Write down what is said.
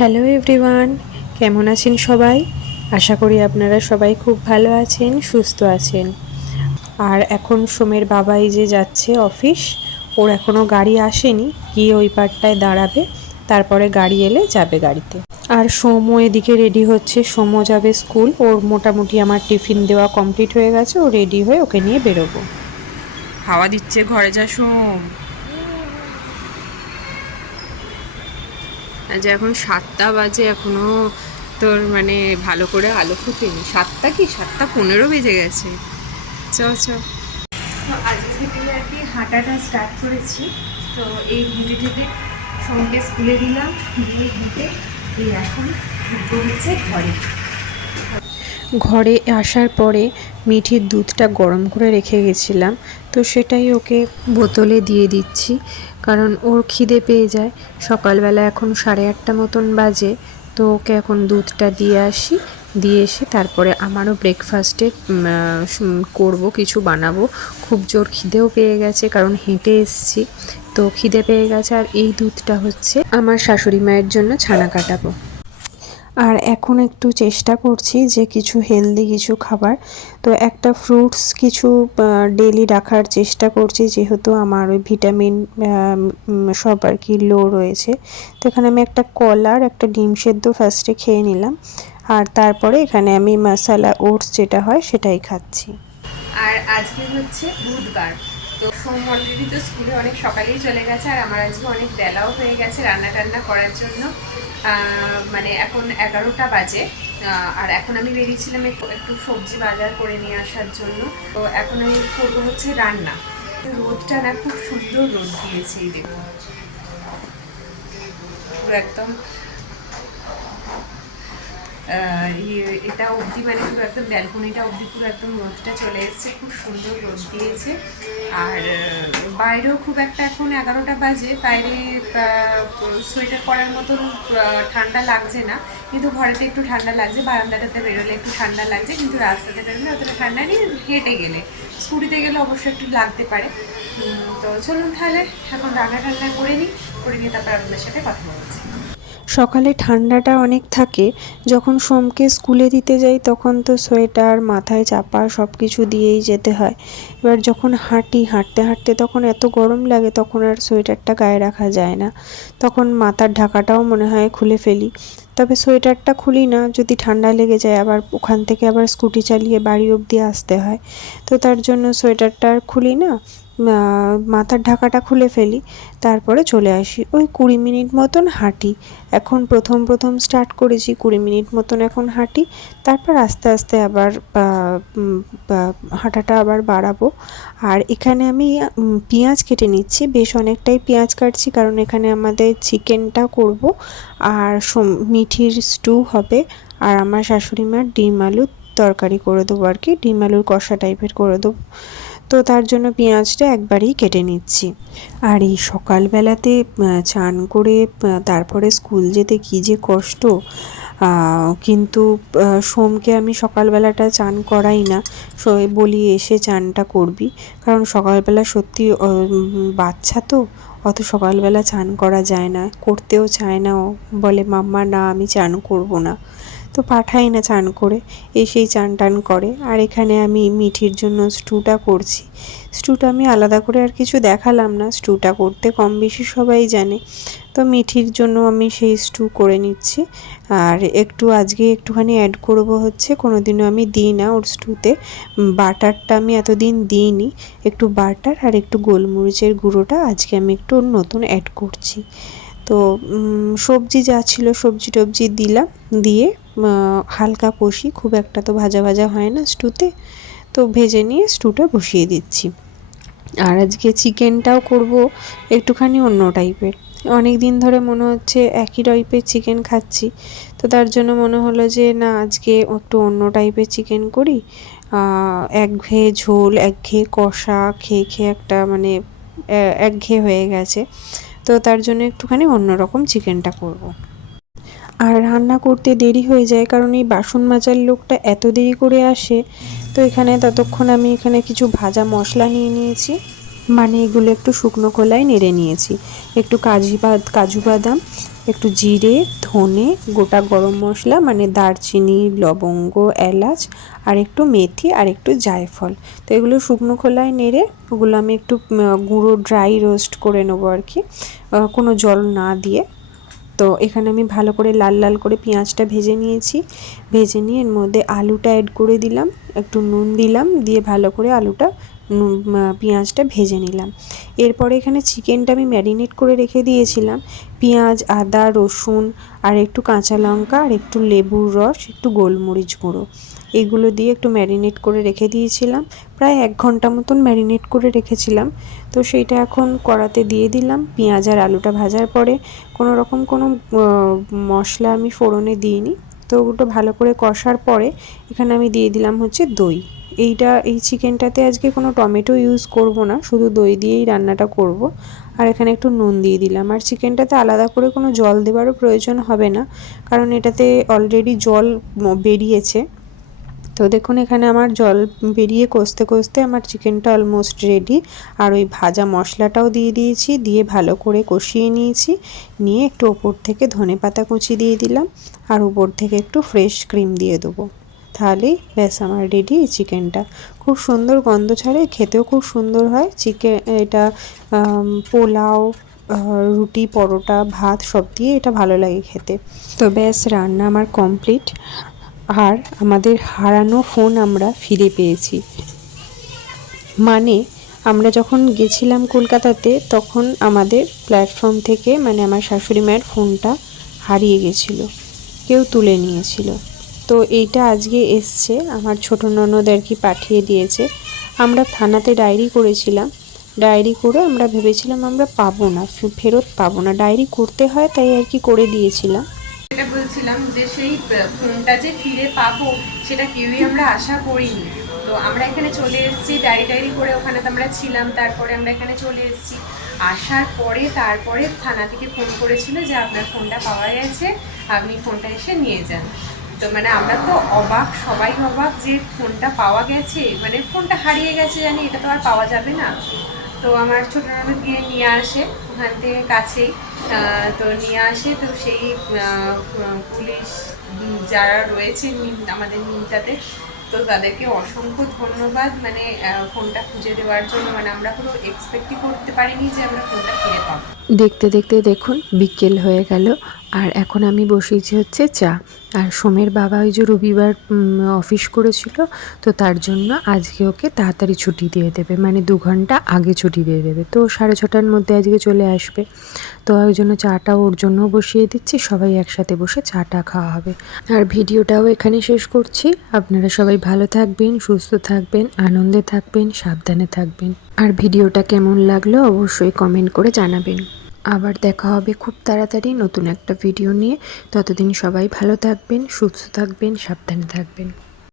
Hello everyone, কেমন আছেন সবাই? আশা করি আপনারা সবাই খুব ভালো আছেন, সুস্থ আছেন। আর এখন সোমের বাবাই যে যাচ্ছে অফিস, ওর এখনও গাড়ি আসেনি, গিয়ে ওই পারটায় দাঁড়াবে, তারপরে গাড়ি এলে যাবে গাড়িতে। আর সোমও এদিকে রেডি হচ্ছে, সোমও যাবে স্কুল। ওর মোটামুটি আমার টিফিন দেওয়া কমপ্লিট হয়ে গেছে, ও রেডি হয়ে ওকে নিয়ে বেরোবো। হাওয়া দিচ্ছে, ঘরে যা সোম। যে এখন 7টা বাজে, এখনো তোর মানে ভালো করে আলো ফুটেনি। 7টা কি 7টা 15 বেজে গেছে। চ চ তো আজকে থেকে আর কি হাঁটাটা স্টার্ট করেছি। তো এই হেঁটে হেঁটে সোমকে স্কুলে দিলাম, দিয়ে হেঁটে এই এখন হচ্ছে ঘরে। ঘরে আসার পরে মিঠির দুধটা গরম করে রেখে গেছিলাম, তো সেটাই ওকে বোতলে দিয়ে দিচ্ছি, কারণ ওর খিদে পেয়ে যায়। সকালবেলা এখন 8:30 মতন বাজে, তো ওকে এখন দুধটা দিয়ে আসি, দিয়ে এসে তারপরে আমারও ব্রেকফাস্টে করব, কিছু বানাবো। খুব জোর খিদেও পেয়ে গেছে, কারণ হেঁটে এসছি, তো খিদে পেয়ে গেছে। আর এই দুধটা হচ্ছে আমার শাশুড়ি মায়ের জন্য ছানা কাটাবো। আর এখন একটু চেষ্টা করছি যে কিছু হেলদি কিছু খাবার, তো একটা ফ্রুটস কিছু ডেলি রাখার চেষ্টা করছি, যেহেতু আমার ওই ভিটামিন সব আর কি লো রয়েছে। তো এখানে আমি একটা কলার একটা ডিম সেদ্ধ ফার্স্টে খেয়ে নিলাম, আর তারপরে এখানে আমি মশালা ওটস যেটা হয় সেটাই খাচ্ছি। আর আজকে হচ্ছে বুধবার, তো সোম অলরেডি তো স্কুলে অনেক সকালেই চলে গেছে, আর আমার আজকে অনেক বেলাও হয়ে গেছে রান্না টান্না করার জন্য। মানে এখন 11টা বাজে, আর এখন আমি বেরিয়েছিলাম একটু সবজি বাজার করে নিয়ে আসার জন্য। তো এখন আমি করবো হচ্ছে রান্না। রোদটা না খুব সুন্দর রোদ দিয়েছে, এই দেখুন একদম এটা অবধি, মানে পুরো একদম ব্যালকনিটা অবধি পুরো একদম রোদটা চলে এসছে, খুব সুন্দর রোদ দিয়েছে। আর বাইরেও খুব একটা, এখন 11টা বাজে, বাইরে সোয়েটার পরার মতন ঠান্ডা লাগছে না, কিন্তু ঘরেতে একটু ঠান্ডা লাগছে, বারান্দাটাতে বেরোলে একটু ঠান্ডা লাগছে, কিন্তু রাস্তাতে বেরোলে অতটা ঠান্ডা নেই। হেঁটে গেলে, স্কুটিতে গেলে অবশ্যই একটু লাগতে পারে। তো চলুন তাহলে এখন রান্না টান্না করে নিয়ে তারপর আপনাদের সাথে কথা বলছি। সকালে ঠান্ডাটা অনেক থাকে, যখন সোমকে স্কুলে দিতে যাই তখন তো সোয়েটার মাথায় চাপা সব কিছু দিয়েই যেতে হয়। এবার যখন হাঁটতে হাঁটতে তখন এত গরম লাগে, তখন আর সোয়েটারটা গায়ে রাখা যায় না, তখন মাথার ঢাকাটাও মনে হয় খুলে ফেলি। তবে সোয়েটারটা খুলি না, যদি ঠান্ডা লেগে যায় আবার ওখান থেকে আবার স্কুটি চালিয়ে বাড়ি অবধি আসতে হয়, তো তার জন্য সোয়েটারটা আর খুলি না, মাথার ঢাকাটা খুলে ফেলি, তারপরে চলে আসি। ওই 20 মিনিট মতন হাঁটি, এখন প্রথম স্টার্ট করেছি, 20 মিনিট মতন এখন হাঁটি, তারপর আস্তে আস্তে আবার হাঁটাটা আবার বাড়াবো। আর এখানে আমি পেঁয়াজ কেটে নিচ্ছি, বেশ অনেকটাই পেঁয়াজ কাটছি, কারণ এখানে আমাদের চিকেনটা করব, আর মিঠির স্টু হবে, আর আমার শাশুড়ি মার ডিম আলুর তরকারি করে দেবো আর কি, ডিম আলুর কষা টাইপের করে দেবো। তো তার জন্য পেঁয়াজটা একবারেই কেটে নিচ্ছি। আর এই সকালবেলাতে চান করে তারপরে স্কুল যেতে কী যে কষ্ট, কিন্তু সোমকে আমি সকালবেলাটা চান করাই না, বলি এসে চানটা করবি, কারণ সকালবেলা সত্যি বাচ্চা তো অত সকালবেলা চান করা যায় না, করতেও চায় না, ও বলে মাম্মা না আমি চান করব না, তো পাঠাই না চান করে, এসেই চান টান করে। আর এখানে আমি মিঠির জন্য স্টুটা করছি। স্টুটা আমি আলাদা করে আর কিছু দেখালাম না, স্টুটা করতে কম বেশি সবাই জানে, তো মিঠির জন্য আমি সেই স্টু করে নিচ্ছি। আর আজকে একটুখানি অ্যাড করব হচ্ছে, কোনো দিনও আমি দিই না ওর স্টুতে বাটারটা, আমি এতদিন দিইনি, একটু বাটার আর একটু গোলমরিচের গুঁড়োটা আজকে আমি একটু নতুন অ্যাড করছি। তো সবজি যা ছিল সবজি টবজি দিলাম, দিয়ে হালকা কষি, খুব একটা তো ভাজা ভাজা হয় না স্টুতে, তো ভেজে নিয়ে স্টুটা বসিয়ে দিচ্ছি। আর আজকে চিকেনটাও করব একটুখানি অন্য টাইপের, অনেক দিন ধরে মনে হচ্ছে একই টাইপের চিকেন খাচ্ছি, তো তার জন্য মনে হলো যে না আজকে একটু অন্য টাইপের চিকেন করি। একঘেয়ে ঝোল, একঘেয়ে কষা খেয়ে খেয়ে একটা মানে একঘেয়ে হয়ে গেছে, তো তার জন্য একটুখানি অন্যরকম চিকেনটা করব। আর রান্না করতে দেরি হয়ে যায়, কারণ এই বাসন মাজার লোকটা এত দেরি করে আসে। তো এখানে ততক্ষণ আমি এখানে কিছু ভাজা মশলা নিয়ে নিয়েছি, মানে এগুলো একটু শুকনো খোলায় নেড়ে নিয়েছি, একটু কাজু বাদাম, একটু জিরে, ধনে, গোটা গরম মশলা মানে দারচিনি, লবঙ্গ, এলাচ আর একটু মেথি আর একটু জায়ফল। তো এগুলো শুকনো খোলায় নেড়ে ওগুলো আমি একটু গুঁড়ো ড্রাই রোস্ট করে নেবো আর কি, কোনো জল না দিয়ে। তো এখানে আমি ভালো করে লাল লাল করে পেঁয়াজটা ভেজে নিয়েছি। ভেজে নিয়ে এর মধ্যে আলুটা অ্যাড করে দিলাম, একটু নুন দিলাম, দিয়ে ভালো করে আলুটা পেঁয়াজটা ভেজে নিলাম। এরপরে এখানে চিকেনটা আমি ম্যারিনেট করে রেখে দিয়েছিলাম। পেঁয়াজ, আদা, রসুন আর একটু কাঁচা লঙ্কা আর একটু লেবুর রস, একটু গোলমরিচ গুঁড়ো, এগুলো দিয়ে একটু ম্যারিনেট করে রেখে দিয়েছিলাম। প্রায় 1 ঘন্টা মতন ম্যারিনেট করে রেখেছিলাম। তো সেইটা এখন কড়াতে দিয়ে দিলাম। পেঁয়াজ আর আলুটা ভাজার পরে কোনো রকম কোনো মশলা আমি ফোড়নে দিইনি। তো ওগুলো ভালো করে কষার পরে এখানে আমি দিয়ে দিলাম হচ্ছে দই। এই চিকেনটাতে আজকে কোনো টমেটো ইউজ করব না, শুধু দই দিয়েই রান্নাটা করব। আর এখানে একটু নুন দিয়ে দিলাম। আর চিকেনটাতে আলাদা করে কোনো জল দেওয়ারও প্রয়োজন হবে না, কারণ এটাতে অলরেডি জল বেরিয়েছে। তো দেখুন এখানে আমার জল বেরিয়ে কষতে কষতে আমার চিকেনটা অলমোস্ট রেডি। আর ওই ভাজা মশলাটাও দিয়ে দিয়েছি, দিয়ে ভালো করে কষিয়ে নিয়েছি। নিয়ে একটু ওপর থেকে ধনেপাতা কুচি দিয়ে দিলাম, আর উপর থেকে একটু ফ্রেশ ক্রিম দিয়ে দেবো। তাহলেই ব্যাস আমার রেডি এই চিকেনটা। খুব সুন্দর গন্ধ ছাড়ে, খেতেও খুব সুন্দর হয় চিকেন এটা। পোলাও, রুটি, পরোটা, ভাত সব দিয়ে এটা ভালো লাগে খেতে। তো ব্যাস রান্না আমার কমপ্লিট। আর আমাদের হারানো ফোন আমরা ফিরে পেয়েছি। মানে আমরা যখন গেছিলাম কলকাতাতে, তখন আমাদের প্ল্যাটফর্ম থেকে মানে আমার শাশুড়ি মায়ের ফোনটা হারিয়ে গেছিলো, কেউ তুলে নিয়েছিল। তো এইটা আজকে এসছে, আমার ছোটো ননদ আর কি পাঠিয়ে দিয়েছে। আমরা থানাতে ডায়েরি করেছিলাম। ডায়েরি করে আমরা ভেবেছিলাম আমরা পাবো না, ফেরত পাবো না, ডায়েরি করতে হয় তাই আর কি করে দিয়েছিলাম। এটা বলছিলাম যে সেই ফোনটা যে ফিরে পাবো সেটা কেউই আমরা আশা করিনি। তো আমরা এখানে চলে এসেছি ডায়েরি করে, ওখানে তো আমরা ছিলাম, তারপরে আমরা এখানে চলে এসেছি। আসার পরে তারপরে থানা থেকে ফোন করেছিল যে আপনার ফোনটা পাওয়া গেছে, আপনি ফোনটা এসে নিয়ে যান। তো মানে আমরা তো অবাক, সবাই অবাক যে ফোনটা পাওয়া গেছে, মানে ফোনটা হারিয়ে গেছে জানি, এটা তো আর পাওয়া যাবে না। তো আমার ছোটো ননদ গিয়ে নিয়ে আসে ওখান থেকে কাছেই। তো নিয়ে আসে, তো সেই পুলিশ যারা রয়েছে আমাদের নিমটাতে, তো তাদেরকে অসংখ্য ধন্যবাদ, মানে ফোনটা খুঁজে দেওয়ার জন্য। মানে আমরা পুরো এক্সপেক্টই করতে পারিনি যে আমরা ফোনটা ফিরে পাবো। দেখতে দেখতে দেখুন বিকেল হয়ে গেল, আর এখন আমি বসিয়েছি হচ্ছে চা। আর সোমের বাবা ওই যে রবিবার অফিস করেছিল, তো তার জন্য আজকে ওকে তাড়াতাড়ি ছুটি দিয়ে দেবে, মানে 2 ঘন্টা আগে ছুটি দিয়ে দেবে। তো 6:30টার মধ্যে আজকে চলে আসবে। তো ওই জন্য চাটা ওর জন্য বসিয়ে দিচ্ছি, সবাই একসাথে বসে চাটা খাওয়া হবে। আর ভিডিওটাও এখানে শেষ করছি। আপনারা সবাই ভালো থাকবেন, সুস্থ থাকবেন, আনন্দে থাকবেন, সাবধানে থাকবেন। আর ভিডিওটা কেমন লাগলো অবশ্যই কমেন্ট করে জানাবেন। আবার দেখা হবে খুব তাড়াতাড়ি নতুন একটা ভিডিও নিয়ে। ততদিন সবাই ভালো থাকবেন, সুস্থ থাকবেন, সাবধানে থাকবেন।